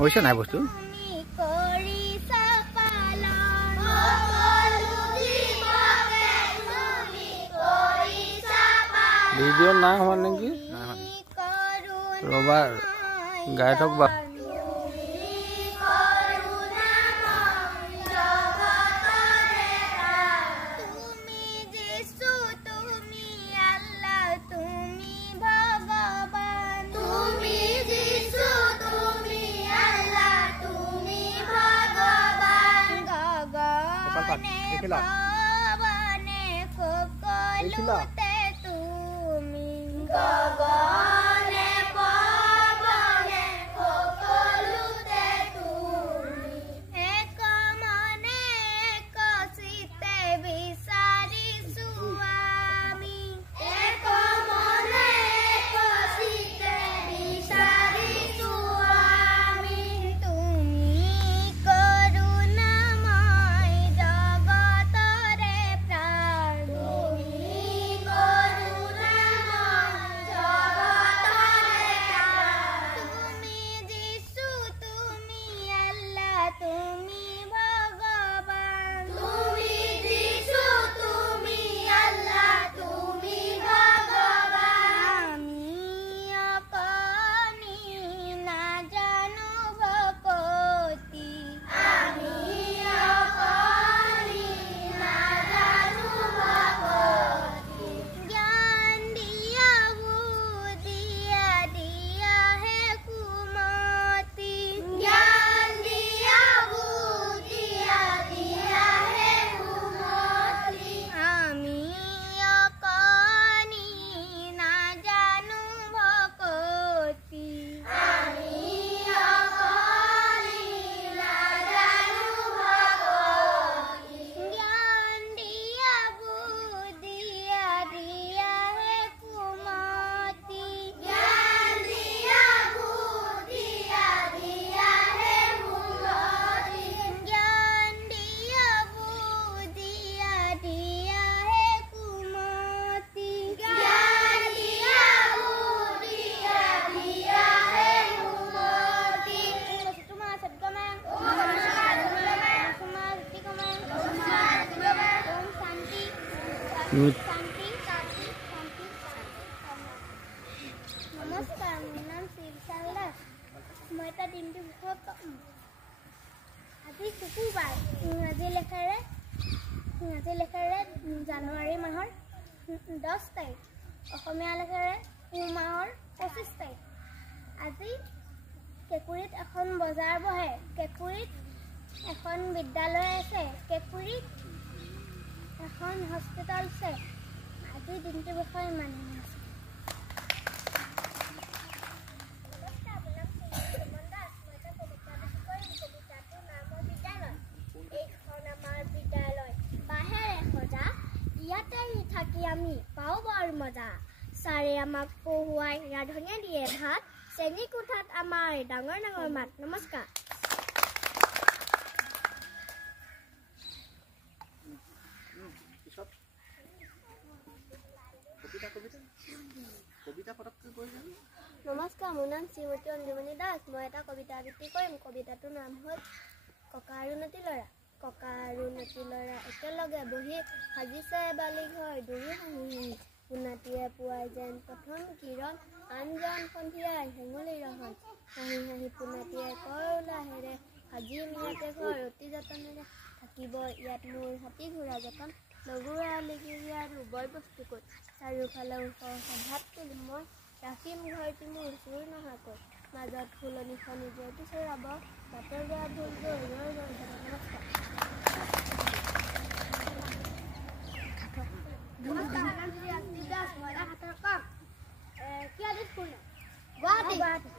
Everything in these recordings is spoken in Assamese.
হৈছে নাই বস্তু ভিডিঅ' নাই হোৱা নেকি ৰবা গাই থক বা জানুৱাৰী মাহৰ 10 তাৰিখ অসমীয়া লেখাৰে পুহ মাহৰ 25 তাৰিখ আজি কেকুৰিত এখন বজাৰ বহে কেকুৰিত এখন বিদ্যালয় আছে কেকুৰিত এখন হস্পিটাল আছে আজি দিনটোৰ বিষয়ে ইমানেই আছে আমি পাও বৰ মজা সাৰে আমাক পহুৱাই ৰাধনিয়া দিয়ে ভাত চেনি কোঠাত আমাৰ ডাঙৰ ডাঙৰ মাত নমস্কাৰ নমস্কাৰ মোৰ নাম শ্ৰীমতী অঞ্জুমণি দাস মই এটা কবিতা আবৃত্তি কৰিম কবিতাটোৰ নাম হ'ল ককা আৰু নতি ল'ৰা ককা আৰু নতি ল'ৰা একেলগে বহি সাজিছে বালি ঘৰ দুয়ো হাঁহি উন্নতিয়ে পুৱাই যেন প্ৰথম কিৰণ আনজন সন্ধিয়াই হেঙুলি ৰহন হাঁহি হাঁহি পুনতিয়ে কয় লাহেৰে সাজিম ইয়াতে ঘৰ অতি যতনেৰে থাকিব ইয়াত মোৰ হাতী ঘোঁৰা যতন নগুৰা লিগিৰিয়াৰ ৰুবৰ বস্তু কৈ চাৰিওফালে ওখ সভাত তুলিম মই ৰাখিম ঘৰটি মোৰ চুৰ নহাকৈ মাজত ফুলনিখন নিজেই চৰাব বাটৰ বেয়া ভুল গৈ ৰৈ ৰৈ নমস্কাৰ নমস্কাৰ নাম শ্ৰী আস্তি দাস মই হাতৰ কাম কি আদিত পূৰ্ণ Guwahati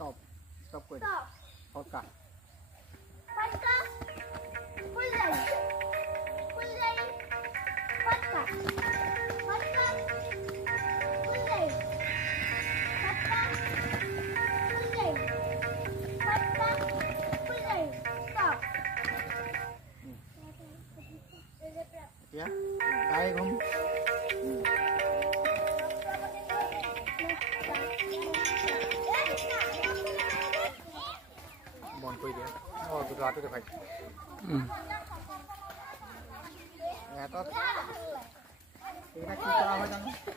Stop. Stop quick. Vodka. Vodka. Full day. Full day. Vodka. Vodka. Full day. Vodka. Full day. Vodka. Full day. Stop. Ya. Cái không? Bon quỳ đi. Cái đó tôi phải. Nghe tốt. Cái này chưa cho thôi chăng?